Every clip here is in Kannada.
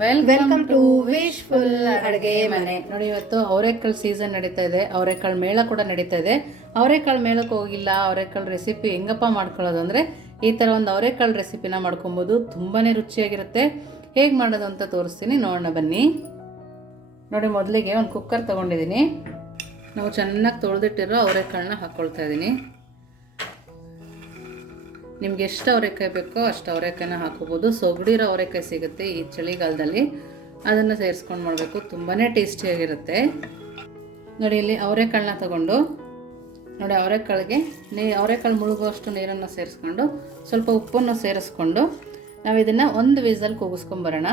ವೆಲ್ಕಮ್ ಟು ವಿಶ್ ಫುಲ್ ಅಡುಗೆ ಮನೆ. ನೋಡಿ ಇವತ್ತು ಅವರೆಕಾಳು ಸೀಸನ್ ನಡೀತಾ ಇದೆ. ಅವರೆಕಾಳು ಮೇಳ ಕೂಡ ನಡೀತಾ ಇದೆ. ಅವರೆಕಾಳು ಮೇಳಕ್ಕೆ ಹೋಗಿಲ್ಲ. ಅವರೆಕಾಳು ರೆಸಿಪಿ ಹೆಂಗಪ್ಪ ಮಾಡ್ಕೊಳ್ಳೋದು ಅಂದರೆ ಈ ಥರ ಒಂದು ಅವರೆಕಾಳು ರೆಸಿಪಿನ ಮಾಡ್ಕೊಬೋದು. ತುಂಬಾ ರುಚಿಯಾಗಿರುತ್ತೆ. ಹೇಗೆ ಮಾಡೋದು ಅಂತ ತೋರಿಸ್ತೀನಿ. ನೋಡೋಣ ಬನ್ನಿ. ನೋಡಿ ಮೊದಲಿಗೆ ಒಂದು ಕುಕ್ಕರ್ ತೊಗೊಂಡಿದ್ದೀನಿ. ನಾವು ಚೆನ್ನಾಗಿ ತೊಳೆದಿಟ್ಟಿರೋ ಅವರೆಕಾಳನ್ನ ಹಾಕ್ಕೊಳ್ತಾ ಇದ್ದೀನಿ ನಿಮ್ಗೆ ಎಷ್ಟು ಅವರೆಕಾಯಿ ಬೇಕೋ ಅಷ್ಟು ಅವರೆಕಾಯಿನ ಹಾಕೋಬೋದು. ಸೊಗಡಿರೋ ಅವರೆಕಾಯಿ ಸಿಗುತ್ತೆ ಈ ಚಳಿಗಾಲದಲ್ಲಿ. ಅದನ್ನು ಸೇರಿಸ್ಕೊಂಡು ಮಾಡಬೇಕು. ತುಂಬಾ ಟೇಸ್ಟಿಯಾಗಿರುತ್ತೆ. ನೋಡಿ, ಇಲ್ಲಿ ಅವರೆಕಾಳನ್ನ ತಗೊಂಡು, ನೋಡಿ, ಅವರೆಕಾಳಿಗೆ ನೀ, ಅವರೆಕಾಳು ಮುಳುಗುವಷ್ಟು ನೀರನ್ನು ಸೇರಿಸ್ಕೊಂಡು, ಸ್ವಲ್ಪ ಉಪ್ಪನ್ನು ಸೇರಿಸ್ಕೊಂಡು, ನಾವು ಇದನ್ನು ಒಂದು ವಿಸಲ್ ಕೂಗಿಸ್ಕೊಂಬರೋಣ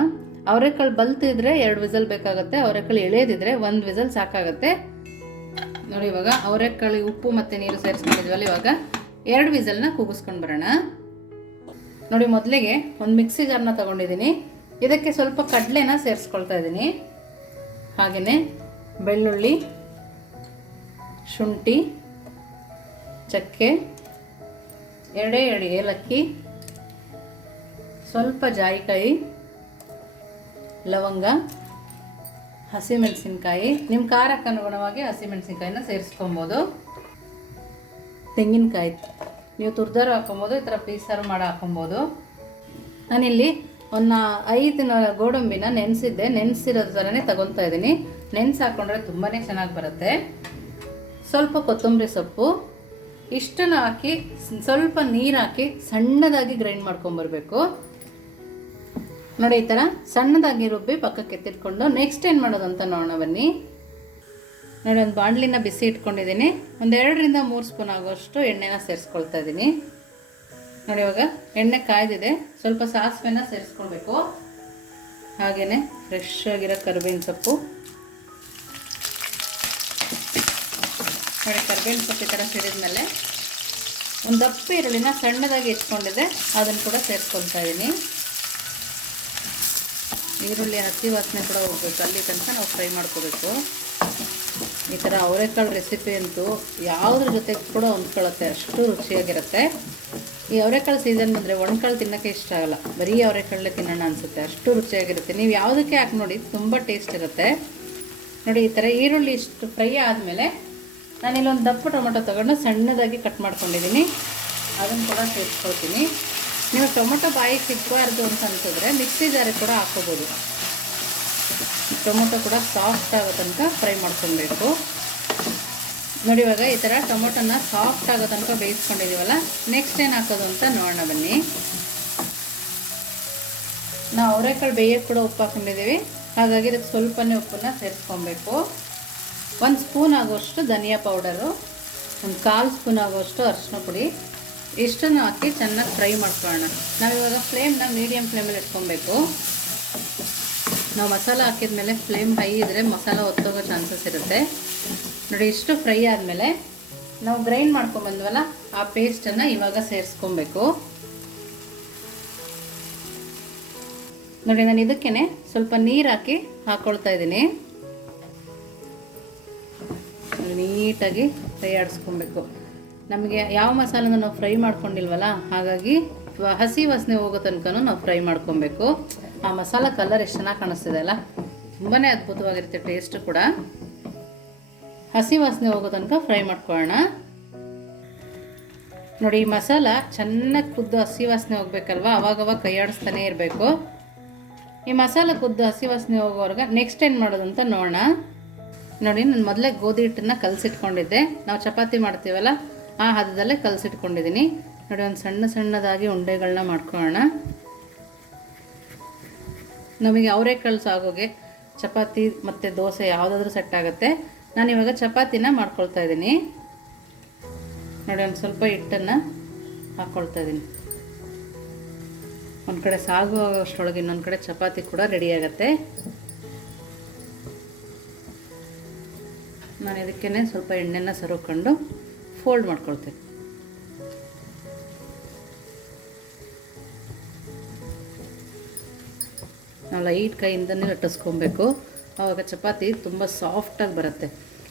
ಅವರೆಕಾಳು ಬಲ್ತಿದ್ರೆ ಎರಡು ವಿಸಲ್ ಬೇಕಾಗುತ್ತೆ. ಅವರೆಕಾಳು ಎಳೆಯದಿದ್ರೆ ಒಂದು ವಿಸಲ್ ಸಾಕಾಗುತ್ತೆ. ನೋಡಿ, ಇವಾಗ ಅವರೆಕಾಳಿಗೆ ಉಪ್ಪು ಮತ್ತು ನೀರು ಸೇರಿಸ್ಕೊಂಡಿದ್ವಲ್ಲ ಇವಾಗ. ಎರಡು ವಿಸಲ್ನ ಕೂಗಿಸ್ಕೊಂಡು ಬರೋಣ. ನೋಡಿ, ಮೊದಲಿಗೆ ಒಂದು ಮಿಕ್ಸಿ ಜಾರ್ನ ತಗೊಂಡಿದ್ದೀನಿ. ಇದಕ್ಕೆ ಸ್ವಲ್ಪ ಕಡಲೆನ ಸೇರಿಸ್ಕೊಳ್ತಾ ಇದ್ದೀನಿ. ಹಾಗೆಯೇ ಬೆಳ್ಳುಳ್ಳಿ, ಶುಂಠಿ, ಚಕ್ಕೆ ಎರಡೇ ಎಡೆ, ಏಲಕ್ಕಿ, ಸ್ವಲ್ಪ ಜಾಯಿಕಾಯಿ, ಲವಂಗ, ಹಸಿಮೆಣಸಿನ್ಕಾಯಿ. ನಿಮ್ಮ ಖಾರಕ್ಕೆ ಅನುಗುಣವಾಗಿ ಹಸಿಮೆಣಸಿನ್ಕಾಯಿನ ಸೇರಿಸ್ಕೊಬೋದು ತೆಂಗಿನಕಾಯಿ ನೀವು ತುರ್ದಾರು ಹಾಕೊಬೋದು ಈ ಥರ ಪೀಸಾರು ಮಾಡಿ ಹಾಕೊಬೋದು ನಾನಿಲ್ಲಿ ಒಂದು ಐದು ನ- ಗೋಡಂಬಿನ ನೆನೆಸಿದ್ದೆ. ನೆನೆಸಿರೋ ಥರನೇ ತಗೊತಾ ಇದ್ದೀನಿ. ನೆನೆಸಿ ಹಾಕ್ಕೊಂಡ್ರೆ ತುಂಬಾ ಚೆನ್ನಾಗಿ ಬರುತ್ತೆ. ಸ್ವಲ್ಪ ಕೊತ್ತಂಬರಿ ಸೊಪ್ಪು, ಇಷ್ಟನ್ನು ಹಾಕಿ, ಸ್ವಲ್ಪ ನೀರು ಹಾಕಿ ಸಣ್ಣದಾಗಿ ಗ್ರೈಂಡ್ ಮಾಡ್ಕೊಂಬರ್ಬೇಕು. ನೋಡಿ ಈ ಥರ ಸಣ್ಣದಾಗಿ ರುಬ್ಬಿ ಪಕ್ಕಕ್ಕೆ ಎತ್ತಿಟ್ಕೊಂಡು, ನೆಕ್ಸ್ಟ್ ಏನು ಮಾಡೋದು ಅಂತ ನೋಡೋಣ ಬನ್ನಿ. ನೋಡಿ, ಒಂದು ಬಾಣಲಿನ ಬಿಸಿ ಇಟ್ಕೊಂಡಿದ್ದೀನಿ. ಒಂದು ಎರಡರಿಂದ ಮೂರು ಸ್ಪೂನ್ ಆಗುವಷ್ಟು ಎಣ್ಣೆನ ಸೇರಿಸ್ಕೊಳ್ತಾ ಇದ್ದೀನಿ ನೋಡಿ, ಇವಾಗ ಎಣ್ಣೆ ಕಾಯ್ದಿದೆ. ಸ್ವಲ್ಪ ಸಾಸಿವೆನ ಸೇರಿಸ್ಕೊಳ್ಬೇಕು. ಹಾಗೆಯೇ ಫ್ರೆಶ್ ಆಗಿರೋ ಕರಿಬೇವಿನ ಸೊಪ್ಪು. ನೋಡಿ, ಕರ್ಬೇವಿನ ಸೊಪ್ಪು ಈ ಥರ ಸಿಡಿದ್ಮೇಲೆ ಒಂದು ದಪ್ಪ ಈರುಳ್ಳಿನ ಸಣ್ಣದಾಗಿ ಇಟ್ಕೊಂಡಿದೆ. ಅದನ್ನು ಕೂಡ ಸೇರಿಸ್ಕೊಳ್ತಾ ಇದ್ದೀನಿ ಈರುಳ್ಳಿ ಹಸಿ ವಾಸನೆ ಕೂಡ ಹೋಗ್ಬೇಕು. ಅಲ್ಲಿ ತನಕ ನಾವು ಫ್ರೈ ಮಾಡ್ಕೋಬೇಕು. ಈ ಥರ ಅವರೆಕಾಳು ರೆಸಿಪಿ ಅಂತೂ ಯಾವುದ್ರ ಜೊತೆ ಕೂಡ ಹೊಂದ್ಕೊಳ್ಳುತ್ತೆ, ಅಷ್ಟು ರುಚಿಯಾಗಿರುತ್ತೆ. ಈ ಅವರೆಕಾಳು ಸೀಸನ್ ಬಂದರೆ ಒಣಕಾಳು ತಿನ್ನೋಕ್ಕೆ ಇಷ್ಟ ಆಗಲ್ಲ. ಬರೀ ಅವರೆಕಾಳಲ್ಲೇ ತಿನ್ನೋಣ ಅನಿಸುತ್ತೆ, ಅಷ್ಟು ರುಚಿಯಾಗಿರುತ್ತೆ. ನೀವು ಯಾವುದಕ್ಕೆ ಹಾಕಿ ನೋಡಿ, ತುಂಬ ಟೇಸ್ಟ್ ಇರುತ್ತೆ. ನೋಡಿ, ಈ ಥರ ಈರುಳ್ಳಿ ಇಷ್ಟು ಫ್ರೈ ಆದಮೇಲೆ ನಾನು ಇಲ್ಲೊಂದು ದಪ್ಪ ಟೊಮೊಟೊ ತೊಗೊಂಡು ಸಣ್ಣದಾಗಿ ಕಟ್ ಮಾಡ್ಕೊಂಡಿದ್ದೀನಿ ಅದನ್ನು ಕೂಡ ಸೇರಿಸ್ಕೊಳ್ತೀನಿ. ನೀವು ಟೊಮೊಟೊ ಬಾಯಿ ಸಿಗಬಾರ್ದು ಅಂತ ಅನ್ಸಿದ್ರೆ, ಮಿಕ್ಸಿ ಜಾರಿಗೆ ಕೂಡ ಹಾಕೋಬೋದು ಟೊಮೊಟೊ ಕೂಡ ಸಾಫ್ಟ್ ಆಗೋ ತನಕ ಫ್ರೈ ಮಾಡ್ಕೊಬೇಕು ನೋಡಿ ಇವಾಗ ಈ ಥರ ಟೊಮೊಟೊನ ಸಾಫ್ಟ್ ಆಗೋ ತನಕ ಬೇಯಿಸ್ಕೊಂಡಿದ್ದೀವಲ್ಲ ನೆಕ್ಸ್ಟ್ ಏನು ಹಾಕೋದು ಅಂತ ನೋಡೋಣ ಬನ್ನಿ. ನಾವು ಅವರೆಕಾಳು ಬೇಯಕ್ಕೆ ಕೂಡ ಉಪ್ಪು ಹಾಕೊಂಡಿದ್ದೀವಿ ಹಾಗಾಗಿ ಇದಕ್ಕೆ ಸ್ವಲ್ಪನೇ ಉಪ್ಪನ್ನ ಸೇರಿಸ್ಕೊಬೇಕು ಒಂದು ಸ್ಪೂನ್ ಆಗುವಷ್ಟು ಧನಿಯಾ ಪೌಡರು, ಒಂದು ಕಾಲು ಸ್ಪೂನ್ ಆಗುವಷ್ಟು ಅರಿಶಿನ ಪುಡಿ, ಇಷ್ಟನ್ನು ಹಾಕಿ ಚೆನ್ನಾಗಿ ಫ್ರೈ ಮಾಡ್ಕೊಳ್ಳೋಣ. ನಾವಿವಾಗ ಫ್ಲೇಮ್ನ ಮೀಡಿಯಮ್ ಫ್ಲೇಮಲ್ಲಿ ಇಟ್ಕೊಬೇಕು ನಾವು ಮಸಾಲ ಹಾಕಿದ ಮೇಲೆ ಫ್ಲೇಮ್ ಹೈ ಇದ್ದರೆ ಮಸಾಲ ಒತ್ತೋಗೋ ಚಾನ್ಸಸ್ ಇರುತ್ತೆ. ನೋಡಿ, ಇಷ್ಟು ಫ್ರೈ ಆದಮೇಲೆ ನಾವು ಗ್ರೈಂಡ್ ಮಾಡ್ಕೊಂಬಂದ್ವಲ್ಲ ಆ ಪೇಸ್ಟನ್ನು ಇವಾಗ ಸೇರಿಸ್ಕೊಬೇಕು. ನೋಡಿ, ನಾನು ಇದಕ್ಕೇ ಸ್ವಲ್ಪ ನೀರು ಹಾಕಿ ಹಾಕ್ಕೊಳ್ತಾ ಇದ್ದೀನಿ. ನೀಟಾಗಿ ಫ್ರೈ ಆಡಿಸ್ಕೊಬೇಕು. ನಮಗೆ ಯಾವ ಮಸಾಲನ ನಾವು ಫ್ರೈ ಮಾಡ್ಕೊಂಡಿಲ್ವಲ್ಲ, ಹಾಗಾಗಿ ಹಸಿ ವಾಸನೆ ಹೋಗೋ ತನಕ ನಾವು ಫ್ರೈ ಮಾಡ್ಕೊಬೇಕು. ಆ ಮಸಾಲ ಕಲರ್ ಎಷ್ಟು ಚೆನ್ನಾಗಿ ಕಾಣಿಸ್ತಿದೆ ಅಲ್ಲ? ತುಂಬಾ ಅದ್ಭುತವಾಗಿರುತ್ತೆ ಟೇಸ್ಟ್ ಕೂಡ. ಹಸಿ ವಾಸನೆ ಹೋಗೋ ತನಕ ಫ್ರೈ ಮಾಡ್ಕೊಳ್ಳೋಣ. ನೋಡಿ, ಈ ಮಸಾಲ ಚೆನ್ನಾಗಿ ಕುದ್ದು ಹಸಿ ವಾಸನೆ ಹೋಗ್ಬೇಕಲ್ವಾ? ಅವಾಗವಾಗ ಕೈಯಾಡಿಸ್ತಾನೆ ಇರಬೇಕು. ಈ ಮಸಾಲ ಕುದ್ದು ಹಸಿ ವಾಸನೆ ಹೋಗೋವಾಗ ನೆಕ್ಸ್ಟ್ ಏನು ಮಾಡೋದು ಅಂತ ನೋಡೋಣ. ನೋಡಿ, ನಾನು ಮೊದಲೇ ಗೋಧಿ ಹಿಟ್ಟನ್ನು ಕಲಸಿಟ್ಕೊಂಡಿದ್ದೆ. ನಾವು ಚಪಾತಿ ಮಾಡ್ತೀವಲ್ಲ, ಆ ಹದದಲ್ಲೇ ಕಲಸಿಟ್ಕೊಂಡಿದ್ದೀನಿ ನೋಡಿ, ಒಂದು ಸಣ್ಣ ಸಣ್ಣದಾಗಿ ಉಂಡೆಗಳನ್ನ ಮಾಡ್ಕೊಳ್ಳೋಣ. ನಮಗೆ ಅವರೆಕಾಳು ಸಾಗೋಗೆ ಚಪಾತಿ ಮತ್ತು ದೋಸೆ ಯಾವುದಾದ್ರೂ ಸೆಟ್ ಆಗುತ್ತೆ. ನಾನು ಇವಾಗ ಚಪಾತಿನ ಮಾಡ್ಕೊಳ್ತಾ ಇದ್ದೀನಿ. ನೋಡಿ, ಒಂದು ಸ್ವಲ್ಪ ಹಿಟ್ಟನ್ನು ಹಾಕ್ಕೊಳ್ತಾ ಇದ್ದೀನಿ. ಒಂದು ಕಡೆ ಸಾಗುವಷ್ಟೊಳಗೆ ಇನ್ನೊಂದು ಕಡೆ ಚಪಾತಿ ಕೂಡ ರೆಡಿ ಆಗುತ್ತೆ. ನಾನು ಇದಕ್ಕೇ ಸ್ವಲ್ಪ ಎಣ್ಣೆನ ಸರುಕೊಂಡು ಫೋಲ್ಡ್ ಮಾಡ್ಕೊಳ್ತೇನೆ. ನಾವು ಲೈಟ್ ಕೈಯಿಂದನೇ ಲಟ್ಟಿಸ್ಕೊಬೇಕು. ಆವಾಗ ಚಪಾತಿ ತುಂಬ ಸಾಫ್ಟಾಗಿ ಬರುತ್ತೆ.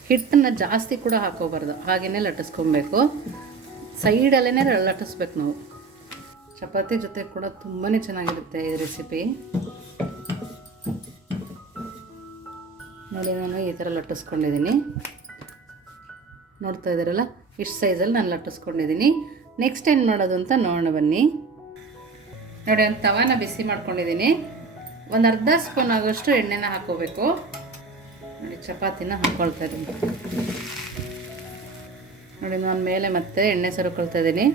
ಹಿಟ್ಟನ್ನು ಜಾಸ್ತಿ ಕೂಡ ಹಾಕೋಬಾರ್ದು. ಹಾಗೆಯೇ ಲಟ್ಟಿಸ್ಕೊಬೇಕು. ಸೈಡಲ್ಲೇ ಲಟ್ಟಿಸ್ಬೇಕು ನಾವು. ಚಪಾತಿ ಜೊತೆ ಕೂಡ ತುಂಬಾ ಚೆನ್ನಾಗಿರುತ್ತೆ ಈ ರೆಸಿಪಿ ನೋಡಿ ನಾನು ಈ ಥರ ಲಟ್ಟಿಸ್ಕೊಂಡಿದ್ದೀನಿ. ನೋಡ್ತಾ ಇದ್ದೀರಲ್ಲ? ಇಷ್ಟು ಸೈಜಲ್ಲಿ ನಾನು ಲಟ್ಟಿಸ್ಕೊಂಡಿದ್ದೀನಿ. ನೆಕ್ಸ್ಟ್ ಏನು ಮಾಡೋದು ಅಂತ ನೋಡೋಣ ಬನ್ನಿ. ನೋಡಿ, ಒಂದು ತವಾನ ಬಿಸಿ ಮಾಡ್ಕೊಂಡಿದ್ದೀನಿ. ಒಂದು ಅರ್ಧ ಸ್ಪೂನ್ ಆಗೋಷ್ಟು ಎಣ್ಣೆನ ಹಾಕೋಬೇಕು. ನೋಡಿ, ಚಪಾತಿನ ಹಾಕ್ಕೊಳ್ತಾ ಇದ್ದೀನಿ. ನೋಡಿ, ನಾನು ಮೇಲೆ ಮತ್ತೆ ಎಣ್ಣೆ ಸರ್ಕೊಳ್ತಾ ಇದ್ದೀನಿ.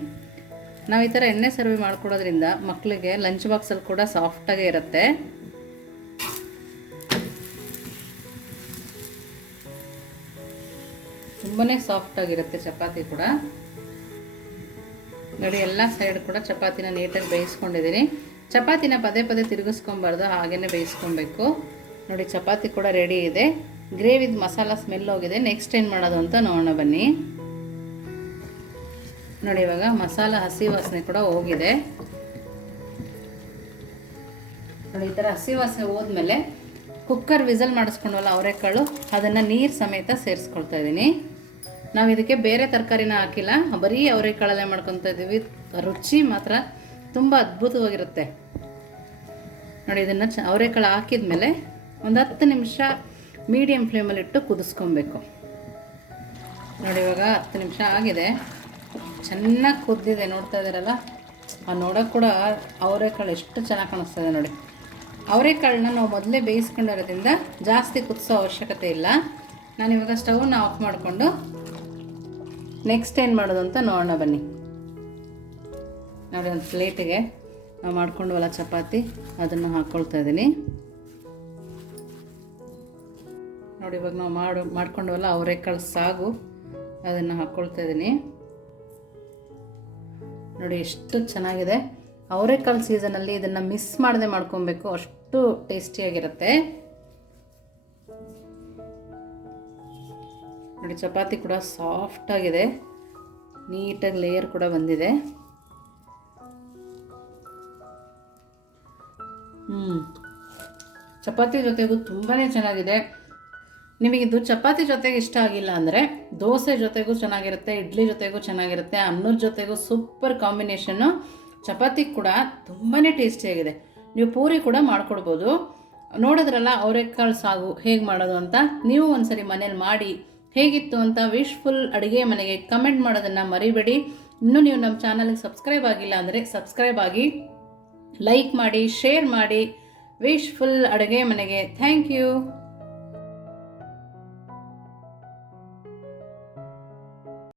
ನಾವು ಈ ಥರ ಎಣ್ಣೆ ಸರ್ವಿ ಮಾಡ್ಕೊಡೋದ್ರಿಂದ ಮಕ್ಕಳಿಗೆ ಲಂಚ್ ಬಾಕ್ಸಲ್ಲಿ ಕೂಡ ಸಾಫ್ಟಾಗೇ ಇರುತ್ತೆ. ತುಂಬಾ ಸಾಫ್ಟಾಗಿರುತ್ತೆ ಚಪಾತಿ ಕೂಡ. ನೋಡಿ, ಎಲ್ಲ ಸೈಡ್ ಕೂಡ ಚಪಾತಿನ ನೀಟಾಗಿ ಬೇಯಿಸ್ಕೊಂಡಿದ್ದೀನಿ. ಚಪಾತಿನ ಪದೇ ಪದೇ ತಿರುಗಿಸ್ಕೊಬಾರ್ದು ಹಾಗೇ ಬೇಯಿಸ್ಕೊಬೇಕು. ನೋಡಿ, ಚಪಾತಿ ಕೂಡ ರೆಡಿ ಇದೆ. ಗ್ರೇವಿದು ಮಸಾಲ ಸ್ಮೆಲ್ ಹೋಗಿದೆ. ನೆಕ್ಸ್ಟ್ ಏನು ಮಾಡೋದು ಅಂತ ನೋಡೋಣ ಬನ್ನಿ. ನೋಡಿ, ಇವಾಗ ಮಸಾಲ ಹಸಿ ವಾಸನೆ ಕೂಡ ಹೋಗಿದೆ. ನೋಡಿ, ಈ ಥರ ಹಸಿ ವಾಸನೆ ಹೋದ್ಮೇಲೆ ಕುಕ್ಕರ್ ವಿಸಲ್ ಮಾಡಿಸ್ಕೊಂಡಲ್ಲ ಅವರೆಕಾಳು ಅದನ್ನು ನೀರು ಸಮೇತ ಸೇರಿಸ್ಕೊಳ್ತಾ ಇದ್ದೀನಿ. ನಾವು ಇದಕ್ಕೆ ಬೇರೆ ತರಕಾರಿನ ಹಾಕಿಲ್ಲ. ಬರೀ ಅವರೆಕಾಳಲ್ಲೇ ಮಾಡ್ಕೊತಾ ಇದ್ದೀವಿ ರುಚಿ ಮಾತ್ರ ತುಂಬ ಅದ್ಭುತವಾಗಿರುತ್ತೆ. ನೋಡಿ, ಇದನ್ನು ಚ ಅವರೆಕಾಳು ಹಾಕಿದ್ಮೇಲೆ ಒಂದು ಹತ್ತು ನಿಮಿಷ ಮೀಡಿಯಮ್ ಫ್ಲೇಮಲ್ಲಿಟ್ಟು ಕುದಿಸ್ಕೊಬೇಕು. ನೋಡಿ, ಇವಾಗ ಹತ್ತು ನಿಮಿಷ ಆಗಿದೆ. ಚೆನ್ನಾಗಿ ಕುದ್ದಿದೆ, ನೋಡ್ತಾ ಇದ್ದೀರಲ್ಲ? ಆ, ನೋಡೋಕೆ ಕೂಡ ಅವರೆಕಾಳು ಎಷ್ಟು ಚೆನ್ನಾಗಿ ಕಾಣಿಸ್ತದೆ ನೋಡಿ. ಅವರೆಕಾಳನ್ನ ನಾವು ಮೊದಲೇ ಬೇಯಿಸ್ಕೊಂಡಿರೋದ್ರಿಂದ ಜಾಸ್ತಿ ಕುದಿಸೋ ಅವಶ್ಯಕತೆ ಇಲ್ಲ. ನಾನು ಇವಾಗ ಸ್ಟವ್ನ ಆಫ್ ಮಾಡಿಕೊಂಡು ನೆಕ್ಸ್ಟ್ ಏನು ಮಾಡೋದು ಅಂತ ನೋಡೋಣ ಬನ್ನಿ. ನೋಡಿ, ಒಂದು ಪ್ಲೇಟಿಗೆ ನಾವು ಮಾಡ್ಕೊಂಡ್ವಲ್ಲ ಚಪಾತಿ, ಅದನ್ನು ಹಾಕ್ಕೊಳ್ತಾ ಇದ್ದೀನಿ. ನೋಡಿ, ಇವಾಗ ನಾವು ಮಾಡು, ಮಾಡ್ಕೊಂಡ್ವಲ್ಲ ಅವರೆಕಾಳು ಸಾಗು, ಅದನ್ನು ಹಾಕ್ಕೊಳ್ತಾ ಇದ್ದೀನಿ. ನೋಡಿ, ಎಷ್ಟು ಚೆನ್ನಾಗಿದೆ. ಅವರೆಕಾಳು ಸೀಸನಲ್ಲಿ ಇದನ್ನು ಮಿಸ್ ಮಾಡದೆ ಮಾಡ್ಕೊಬೇಕು, ಅಷ್ಟು ಟೇಸ್ಟಿಯಾಗಿರುತ್ತೆ. ನೋಡಿ, ಚಪಾತಿ ಕೂಡ ಸಾಫ್ಟಾಗಿದೆ. ನೀಟಾಗಿ ಲೇಯರ್ ಕೂಡ ಬಂದಿದೆ. ಹ್ಞೂ ಚಪಾತಿ ಜೊತೆಗೂ ತುಂಬಾ ಚೆನ್ನಾಗಿದೆ. ನಿಮಗಿದು ಚಪಾತಿ ಜೊತೆಗೆ ಇಷ್ಟ ಆಗಿಲ್ಲ ಅಂದರೆ ದೋಸೆ ಜೊತೆಗೂ ಚೆನ್ನಾಗಿರುತ್ತೆ, ಇಡ್ಲಿ ಜೊತೆಗೂ ಚೆನ್ನಾಗಿರುತ್ತೆ ಅನ್ನದ ಜೊತೆಗೂ ಸೂಪರ್ ಕಾಂಬಿನೇಷನ್ನು ಚಪಾತಿ ಕೂಡ ತುಂಬಾ ಟೇಸ್ಟಿಯಾಗಿದೆ ನೀವು ಪೂರಿ ಕೂಡ ಮಾಡ್ಕೊಡ್ಬೋದು. ನೋಡಿದ್ರಲ್ಲ ಅವರೆಕಾಳು ಸಾಗು ಹೇಗೆ ಮಾಡೋದು ಅಂತ? ನೀವು ಒಂದ್ಸರಿ ಮನೇಲಿ ಮಾಡಿ ಹೇಗಿತ್ತು ಅಂತ ವಿಶ್ಫುಲ್ ಅಡುಗೆ ಮನೆಗೆ ಕಮೆಂಟ್ ಮಾಡೋದನ್ನು ಮರಿಬೇಡಿ. ಇನ್ನೂ ನೀವು ನಮ್ಮ ಚಾನಲ್ಗೆ ಸಬ್ಸ್ಕ್ರೈಬ್ ಆಗಿಲ್ಲ ಅಂದರೆ ಸಬ್ಸ್ಕ್ರೈಬ್ ಆಗಿ ಲೈಕ್ ಮಾಡಿ ಶೇರ್ ಮಾಡಿ. ವಿಶ್ ಫುಲ್ ಅಡುಗೆ ಮನೆಗೆ. Thank you